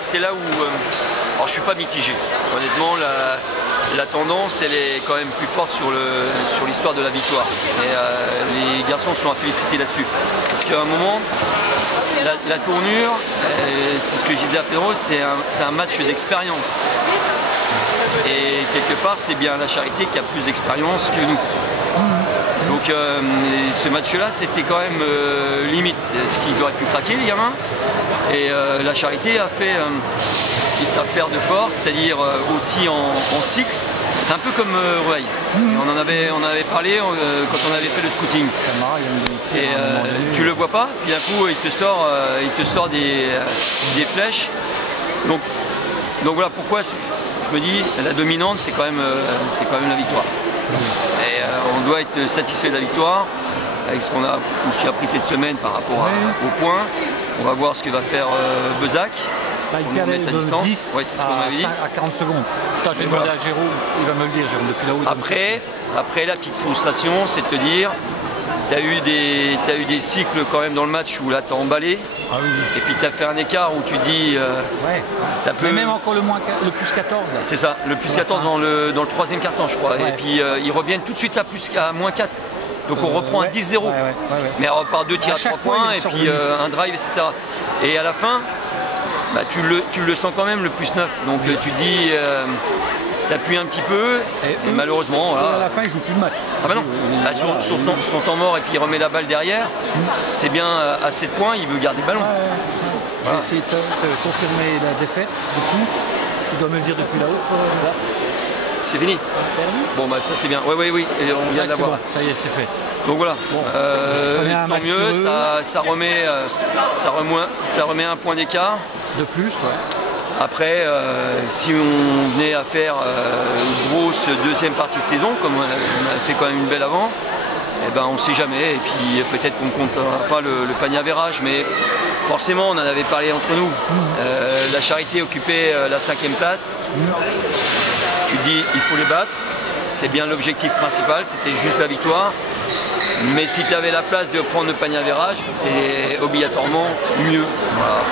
c'est là où... alors je suis pas mitigé. Honnêtement, la tendance, elle est quand même plus forte sur l'histoire de la victoire. Et les garçons sont à féliciter là-dessus. Parce qu'à un moment, la tournure, c'est ce que je disais à Pedro, c'est un match d'expérience. Et quelque part, c'est bien la Charité qui a plus d'expérience que nous. Donc ce match-là, c'était quand même limite ce qu'ils auraient pu craquer, les gamins. Et la Charité a fait ce qu'ils savent faire de force, c'est-à-dire aussi en cycle. C'est un peu comme Rueil. On en avait parlé quand on avait fait le scouting. Et tu le vois pas, puis d'un coup il te sort des flèches. Donc voilà pourquoi je me dis la dominante c'est quand même la victoire. Et on doit être satisfait de la victoire avec ce qu'on a aussi appris cette semaine par rapport au point. On va voir ce que va faire Bezac. Il perd à distance. 10 ouais, c'est ce qu'on avait dit. À 40 secondes. Attends, je vais demander à Jérôme, il va me le dire, Jérôme, depuis là-haut. Après, la petite frustration, c'est de te dire, tu as eu des cycles quand même dans le match où là, tu as emballé. Ah, oui. Et puis tu as fait un écart où tu dis, ça peut... Mais même encore le plus 14. C'est ça, le plus 14 dans le troisième quart-temps, je crois. Ouais. Et puis ils reviennent tout de suite à moins 4. Donc on reprend un 10-0. Mais on repart 2 tirs à 3 points, et puis un drive, etc. Et à la fin, bah, tu le sens quand même le plus 9, donc tu dis, t'appuies un petit peu, et malheureusement... Voilà. À la fin il joue plus le match. Ah bah non, son temps mort et puis il remet la balle derrière, c'est bien à 7 points, il veut garder le ballon. Voilà. J'ai essayé de confirmer la défaite du coup, tu dois me le dire depuis là-haut. C'est fini. Bon bah ça c'est bien, oui, et on vient de l'avoir. Bon, ça y est, c'est fait. Donc voilà, bon, tant mieux, ça remet un point d'écart. De plus, ouais. Après, si on venait à faire une grosse deuxième partie de saison, comme on a fait quand même une belle avant, eh ben, on ne sait jamais. Et puis peut-être qu'on ne comptera pas le panier avérage, mais forcément on en avait parlé entre nous. La Charité occupait la 5e place. Tu te dis, il faut les battre. C'est bien l'objectif principal, c'était juste la victoire. Mais si tu avais la place de prendre le panier avérage, c'est obligatoirement mieux. Voilà.